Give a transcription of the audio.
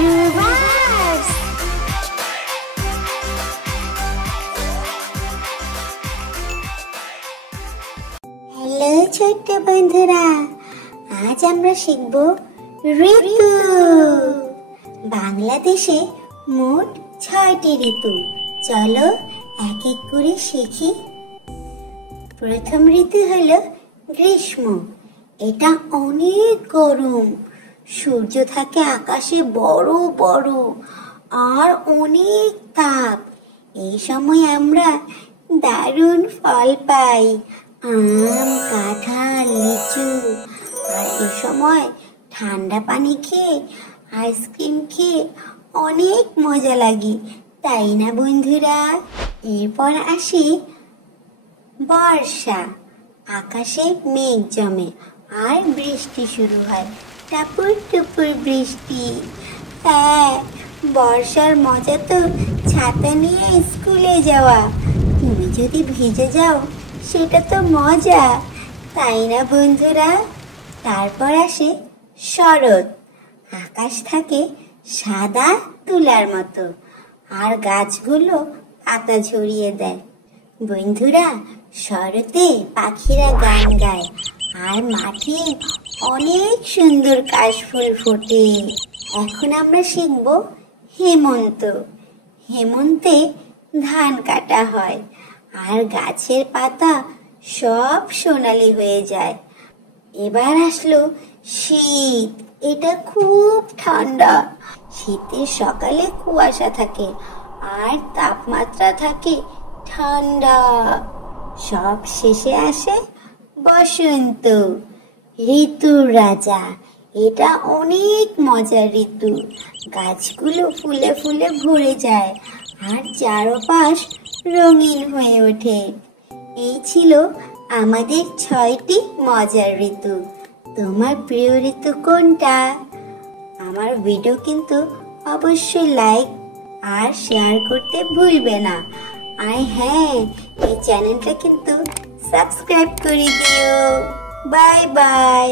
Reverse. Hello ছোট্ট বন্ধুরা, আজ আমরা শিখব ঋতু। বাংলাদেশে মোট ৬টি ঋতু। চলো এক এক করে শিখি। প্রথম ঋতু হলো গ্রীষ্ম। এটা অনেক গরম, সূর্য থাকে আকাশে বড় বড় আর অনেক তাপ। এই সময় আমরা দারুণ ফল পাই, আম, কাঁঠাল, লিচু। আর এই সময় ঠান্ডা পানি খেয়ে, আইসক্রিম খেয়ে অনেক মজা লাগে, তাই না বন্ধুরা? এরপর আসি বর্ষা। আকাশে মেঘ জমে আর বৃষ্টি শুরু হয়, টাপুর টুপুর বৃষ্টি। হ্যাঁ, বর্ষার মজা তো ছাতা নিয়ে স্কুলে যাওয়া। তুমি যদি ভিজে যাও সেটা তো মজা, তাই না বন্ধুরা? তারপর আসে শরৎ। আকাশ থাকে সাদা তুলার মতো আর গাছগুলো পাতা ঝরিয়ে দেয়। বন্ধুরা, শরতে পাখিরা গান গায় আর মাঠে অনেক সুন্দর কাশফুল ফোটে। এখন আমরা শিখব হেমন্ত। হেমন্তে ধান কাটা হয় আর গাছের পাতা সব সোনালি হয়ে যায়। এবার আসলো শীত। এটা খুব ঠান্ডা। শীতের সকালে কুয়াশা থাকে আর তাপমাত্রা থাকে ঠান্ডা। সব শেষে আসে বসন্ত, ঋতুর রাজা। এটা অনেক মজার ঋতু। গাছগুলো ফুলে ফুলে ভরে যায় আর চারপাশ রঙিন হয়ে ওঠে। এই ছিল আমাদের ৬টি মজার ঋতু। তোমার প্রিয় ঋতু কোনটা? আমার ভিডিও কিন্তু অবশ্যই লাইক আর শেয়ার করতে ভুলবে না। আর হ্যাঁ, এই চ্যানেলটা কিন্তু সাবস্ক্রাইব করে দিও। Bye bye.